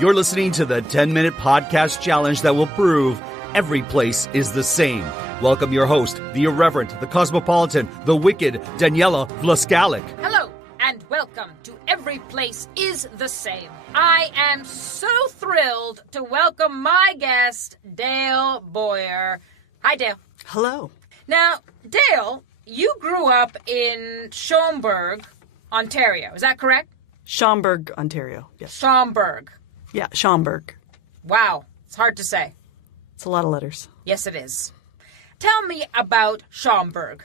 You're listening to the 10-minute podcast challenge that will prove every place is the same. Welcome your host, the irreverent, the cosmopolitan, the wicked, Daniela Vlaskalic. Hello, and welcome to Every Place Is The Same. I am so thrilled to welcome my guest, Dale Boyer. Hi, Dale. Hello. Now, Dale, you grew up in Schomberg, Ontario. Is that correct? Schomberg, Ontario. Yes. Schomberg. Yeah, Schomberg. Wow, it's hard to say. It's a lot of letters. Yes, it is. Tell me about Schomberg.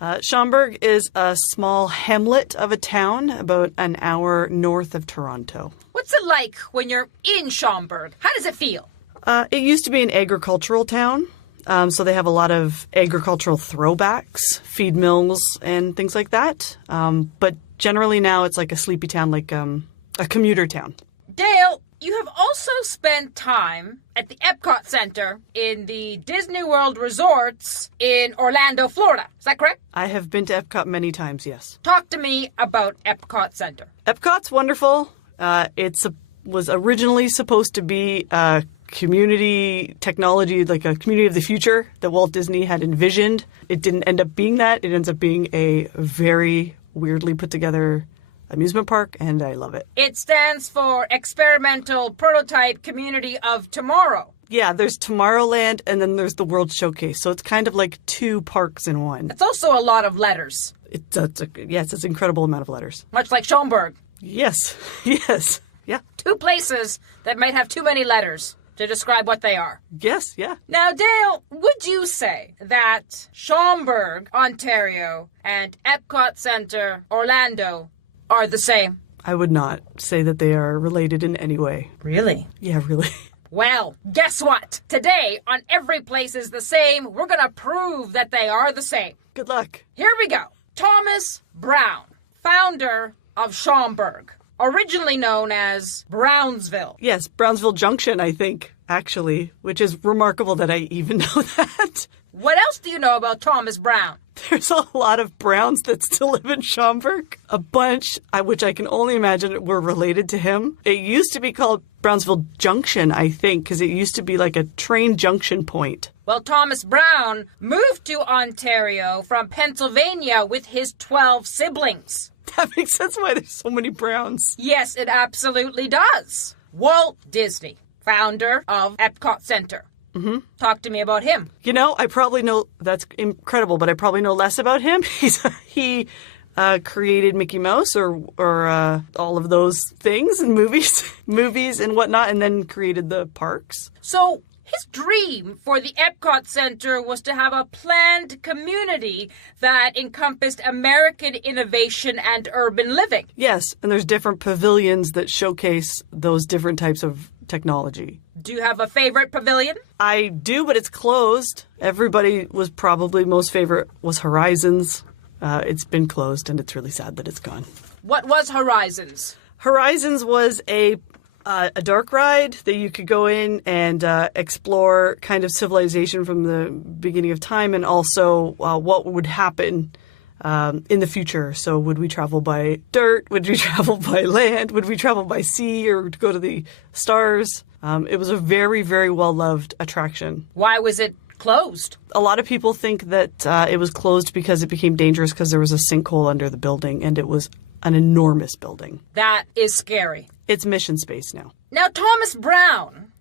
Schomberg is a small hamlet of a town about an hour north of Toronto. What's it like when you're in Schomberg? How does it feel? It used to be an agricultural town, so they have a lot of agricultural throwbacks, feed mills, and things like that. But generally now it's like a sleepy town, like a commuter town. Dale, you have also spent time at the EPCOT Center in the Disney World Resorts in Orlando, Florida. Is that correct? I have been to EPCOT many times, yes. Talk to me about EPCOT Center. EPCOT's wonderful. Was originally supposed to be a community technology, like a community of the future that Walt Disney had envisioned. It didn't end up being that. It ends up being a very weirdly put together amusement park, and I love it. It stands for Experimental Prototype Community of Tomorrow. Yeah, there's Tomorrowland, and then there's the World Showcase. So it's kind of like two parks in one. It's also a lot of letters. It's an incredible amount of letters. Much like Schomberg. Yes, yes, yeah. Two places that might have too many letters to describe what they are. Yes, yeah. Now, Dale, would you say that Schomberg, Ontario, and Epcot Center, Orlando, are the same? I would not say that they are related in any way. Really? Yeah, really. Well, guess what? Today, on Every Place Is The Same, we're going to prove that they are the same. Good luck. Here we go. Thomas Brown, founder of Schomberg, originally known as Brownsville. Yes, Brownsville Junction, I think, actually, which is remarkable that I even know that. What else do you know about Thomas Brown? There's a lot of Browns that still live in Schomberg. A bunch, which I can only imagine were related to him. It used to be called Brownsville Junction, I think, because it used to be like a train junction point. Well, Thomas Brown moved to Ontario from Pennsylvania with his 12 siblings. That makes sense why there's so many Browns. Yes, it absolutely does. Walt Disney, founder of Epcot Center. Mm-hmm. Talk to me about him. You know, I probably know, that's incredible, but I probably know less about him. He created Mickey Mouse or all of those things in movies and whatnot, and then created the parks. So his dream for the Epcot Center was to have a planned community that encompassed American innovation and urban living. Yes, and there's different pavilions that showcase those different types of technology. Do you have a favorite pavilion? I do, but it's closed. Everybody was probably most favorite was Horizons. It's been closed, and it's really sad that it's gone. What was Horizons? Horizons was a dark ride that you could go in and explore kind of civilization from the beginning of time, and also what would happen in the future. So would we travel by dirt? Would we travel by land? Would we travel by sea or go to the stars? It was a very, very well-loved attraction. Why was it closed? A lot of people think that it was closed because it became dangerous because there was a sinkhole under the building, and it was an enormous building. That is scary. It's mission space now. Now, Thomas Brown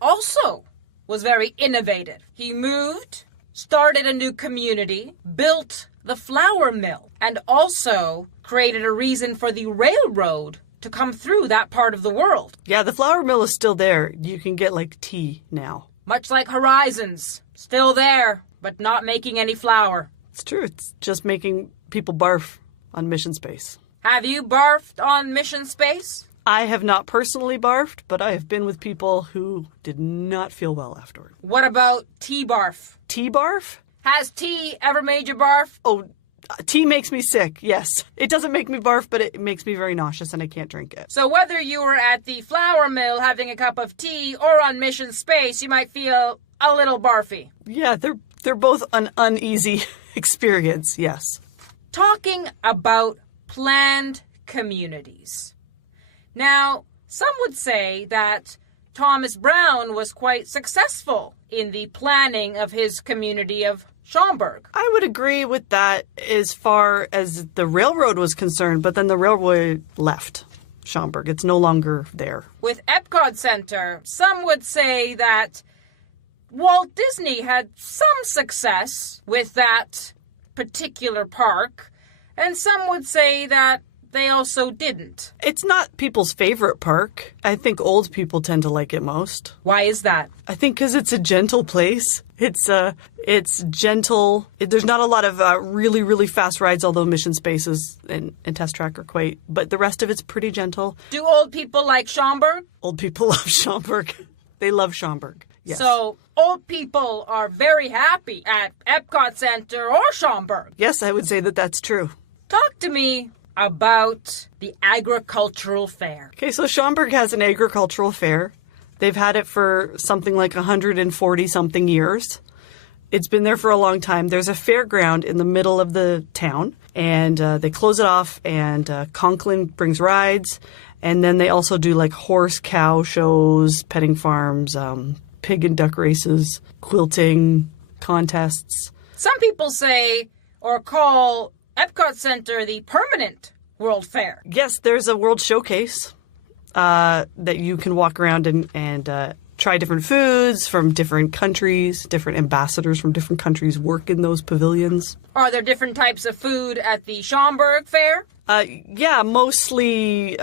also was very innovative. He moved, started a new community, built the flour mill, and also created a reason for the railroad to come through that part of the world. Yeah, the flour mill is still there. You can get, like, tea now. Much like Horizons. Still there, but not making any flour. It's true. It's just making people barf on mission space. Have you barfed on mission space? I have not personally barfed, but I have been with people who did not feel well afterward. What about tea barf? Tea barf? Has tea ever made you barf? Oh, tea makes me sick, yes. It doesn't make me barf, but it makes me very nauseous and I can't drink it. So whether you were at the flour mill having a cup of tea or on mission space, you might feel a little barfy. Yeah, they're both an uneasy experience, yes. Talking about planned communities. Now, Some would say that Thomas Brown was quite successful in the planning of his community of Schomberg. I would agree with that as far as the railroad was concerned, but then the railroad left Schomberg. It's no longer there. With Epcot Center, some would say that Walt Disney had some success with that particular park, and some would say that they also didn't. It's not people's favorite park. I think old people tend to like it most. Why is that? I think because it's a gentle place. It's gentle. There's not a lot of really, really fast rides, although Mission Spaces and Test Track are quite. But the rest of it's pretty gentle. Do old people like Schomberg? Old people love Schomberg. They love Schomberg. Yes. So old people are very happy at Epcot Center or Schomberg. Yes, I would say that that's true. Talk to me about the agricultural fair. Okay, so Schomberg has an agricultural fair. They've had it for something like 140-something years. It's been there for a long time. There's a fairground in the middle of the town, and they close it off, and Conklin brings rides, and then they also do like horse, cow shows, petting farms, pig and duck races, quilting contests. Some people say or call Epcot Center the permanent World Fair. Yes, there's a World Showcase that you can walk around and try different foods from different countries. Different ambassadors from different countries work in those pavilions. Are there different types of food at the Schomberg Fair? Yeah, mostly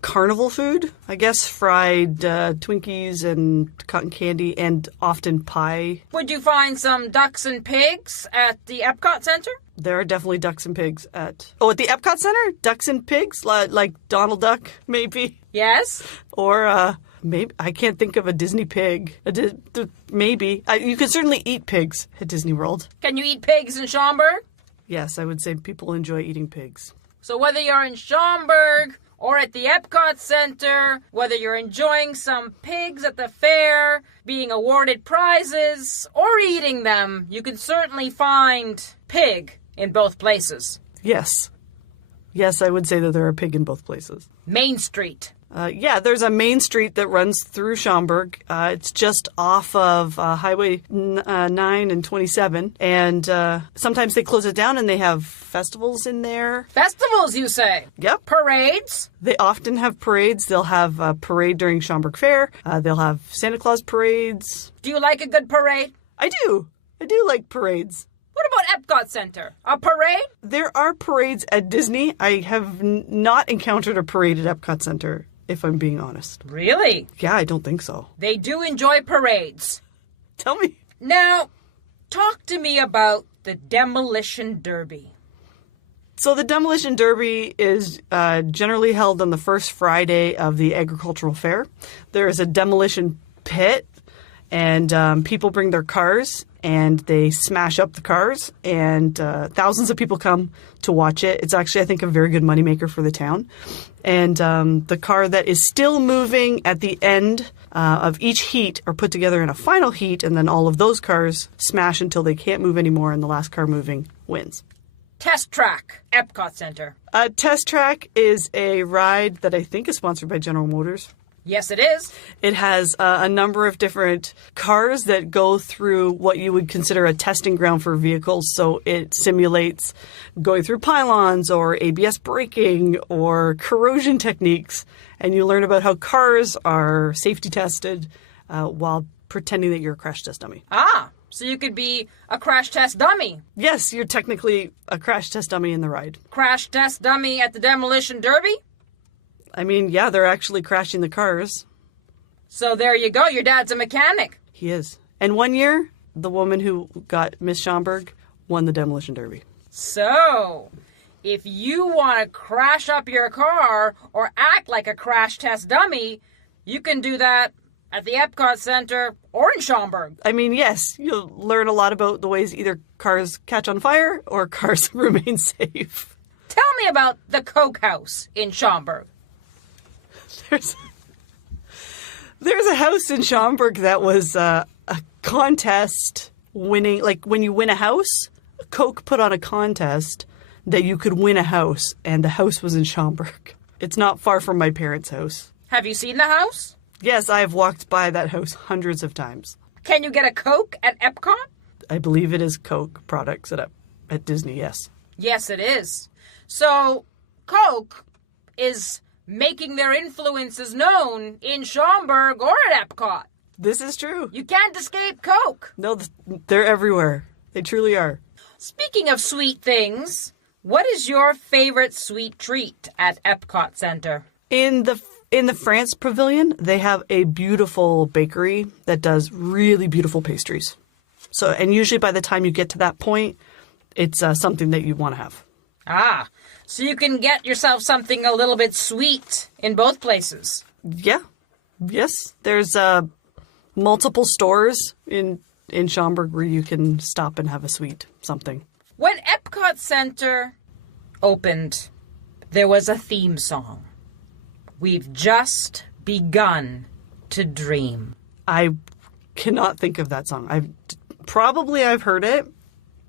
carnival food. I guess fried Twinkies and cotton candy and often pie. Would you find some ducks and pigs at the Epcot Center? There are definitely ducks and pigs at... Oh, at the Epcot Center? Ducks and pigs? Like Donald Duck, maybe? Yes. Or maybe... I can't think of a Disney pig. Maybe. You can certainly eat pigs at Disney World. Can you eat pigs in Schomberg? Yes, I would say people enjoy eating pigs. So whether you're in Schomberg or at the Epcot Center, whether you're enjoying some pigs at the fair, being awarded prizes, or eating them, you can certainly find pig in both places. Yes. Yes, I would say that there are pig in both places. Main Street. Yeah, there's a main street that runs through Schomberg. It's just off of Highway 9 and 27. And sometimes they close it down and they have festivals in there. Festivals, you say? Yep. Parades? They often have parades. They'll have a parade during Schomberg Fair. They'll have Santa Claus parades. Do you like a good parade? I do. I do like parades. What about Epcot Center? A parade? There are parades at Disney. I have not encountered a parade at Epcot Center, if I'm being honest. Really? Yeah, I don't think so. They do enjoy parades. Tell me. Now, talk to me about the Demolition Derby. So the Demolition Derby is generally held on the first Friday of the agricultural fair. There is a demolition pit, and people bring their cars, and they smash up the cars, and thousands of people come to watch it. It's actually, I think, a very good moneymaker for the town. And the car that is still moving at the end of each heat are put together in a final heat, and then all of those cars smash until they can't move anymore, and the last car moving wins. Test Track, Epcot Center. Test Track is a ride that I think is sponsored by General Motors. Yes, it is. It has a number of different cars that go through what you would consider a testing ground for vehicles. So it simulates going through pylons or ABS braking or corrosion techniques. And you learn about how cars are safety tested while pretending that you're a crash test dummy. Ah, so you could be a crash test dummy. Yes, you're technically a crash test dummy in the ride. Crash test dummy at the Demolition Derby? I mean, yeah, they're actually crashing the cars. So there you go. Your dad's a mechanic. He is. And one year, the woman who got Miss Schomberg won the Demolition Derby. So, if you want to crash up your car or act like a crash test dummy, you can do that at the Epcot Center or in Schomberg. I mean, yes, you'll learn a lot about the ways either cars catch on fire or cars remain safe. Tell me about the Coke House in Schomberg. There's a house in Schomberg that was a contest winning, like when you win a house, Coke put on a contest that you could win a house, and the house was in Schomberg. It's not far from my parents' house. Have you seen the house? Yes, I have walked by that house hundreds of times. Can you get a Coke at Epcot? I believe it is Coke products at Disney, yes. Yes, it is. So, Coke is making their influences known in Schomberg or at Epcot. This is true. You can't escape Coke. No, they're everywhere. They truly are. Speaking of sweet things, what is your favorite sweet treat at Epcot Center? In the France Pavilion, they have a beautiful bakery that does really beautiful pastries. So, and usually by the time you get to that point, it's something that you want to have. Ah, so you can get yourself something a little bit sweet in both places. Yeah. Yes. There's multiple stores in Schomberg where you can stop and have a sweet something. When Epcot Center opened, there was a theme song. We've just begun to dream. I cannot think of that song. I've heard it,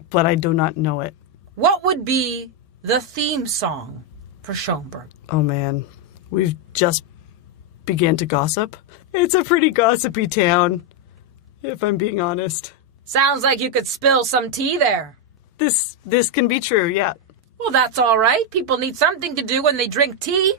but I do not know it. What would be the theme song for Schomberg? Oh man, we've just began to gossip. It's a pretty gossipy town, if I'm being honest. Sounds like you could spill some tea there. This can be true, yeah. Well, that's all right. People need something to do when they drink tea.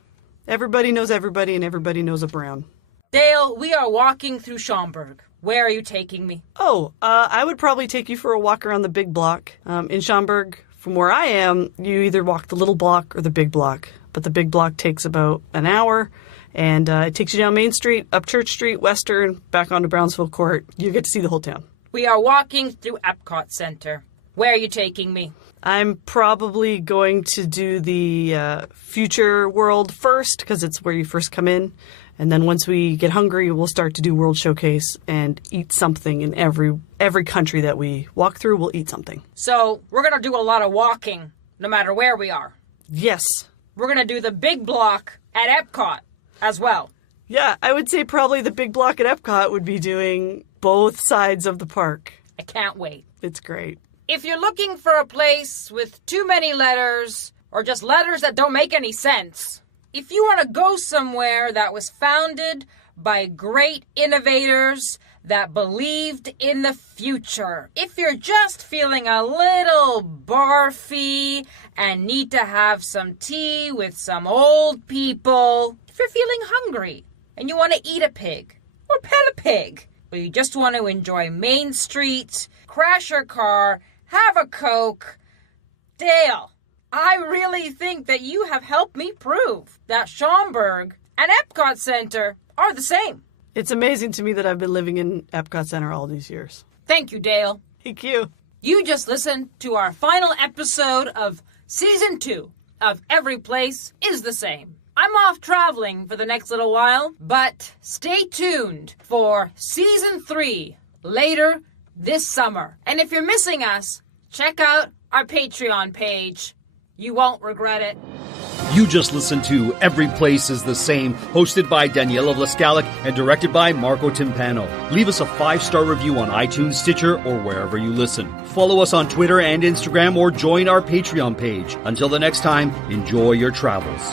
Everybody knows everybody, and everybody knows a Brown. Dale, we are walking through Schomberg. Where are you taking me? Oh, I would probably take you for a walk around the big block. In Schomberg, from where I am, you either walk the little block or the big block. But the big block takes about an hour, and it takes you down Main Street, up Church Street, Western, back onto Brownsville Court. You get to see the whole town. We are walking through Epcot Center. Where are you taking me? I'm probably going to do the future world first, because it's where you first come in. And then once we get hungry, we'll start to do World Showcase and eat something in every country that we walk through. We'll eat something. So we're going to do a lot of walking, no matter where we are. Yes. We're going to do the big block at Epcot as well. Yeah, I would say probably the big block at Epcot would be doing both sides of the park. I can't wait. It's great. If you're looking for a place with too many letters, or just letters that don't make any sense, if you want to go somewhere that was founded by great innovators that believed in the future, if you're just feeling a little barfy and need to have some tea with some old people, if you're feeling hungry and you want to eat a pig or pet a pig, or you just want to enjoy Main Street, crash your car, have a Coke, Dale, I really think that you have helped me prove that Schomberg and Epcot Center are the same. It's amazing to me that I've been living in Epcot Center all these years. Thank you, Dale. Thank you. You just listened to our final episode of Season 2 of Everyplace Is The Same. I'm off traveling for the next little while, but stay tuned for Season 3 later this summer. And if you're missing us, check out our Patreon page. You won't regret it. You just listened to Every Place Is The Same, hosted by Daniela Vlaskalic and directed by Marco Timpano. Leave us a 5-star review on iTunes, Stitcher, or wherever you listen. Follow us on Twitter and Instagram or join our Patreon page. Until the next time, enjoy your travels.